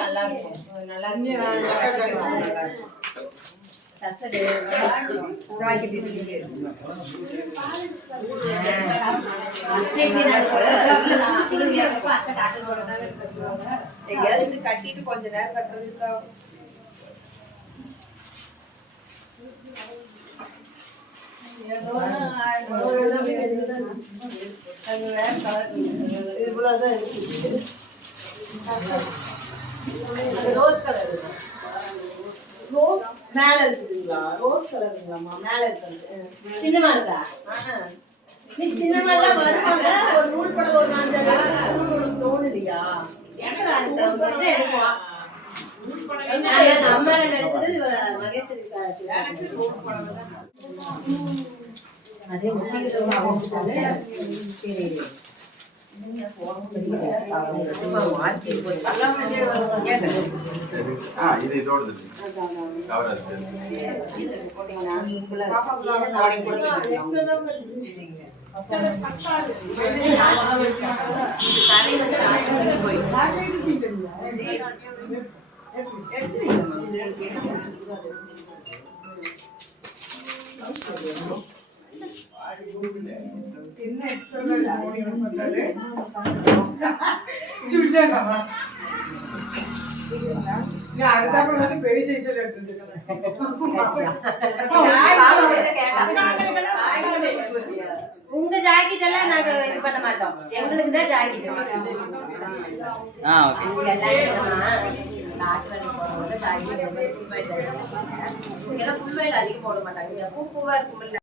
நல்லா இருக்கும். நல்லா கட்டிட்டு கொஞ்ச நேரம் கட்டுறதுக்கா இவ்வளவுதான் இருக்கு. ரோஸ் கலர் ரோஸ் மேல இருக்குதுங்களா? ரோஸ் கலருங்களாமா? மேல இருக்குது. சின்னமா இருக்கா? நீ சின்னமாலாம் வருவாங்க. ஒரு நூல் படம் ஒரு 4 தோணலையா? எடுப்போம். அம்மால நடிச்சது மகேஸ்வரி அதே உங்க ஜாக்கெட் எல்லாம் நாங்க இது பண்ண மாட்டோம். எங்களுக்கு தான் ஜாக்கெட். ஃபுல் வயல் அதிகம் போட மாட்டாங்க. பூ பூவா இருக்கும்.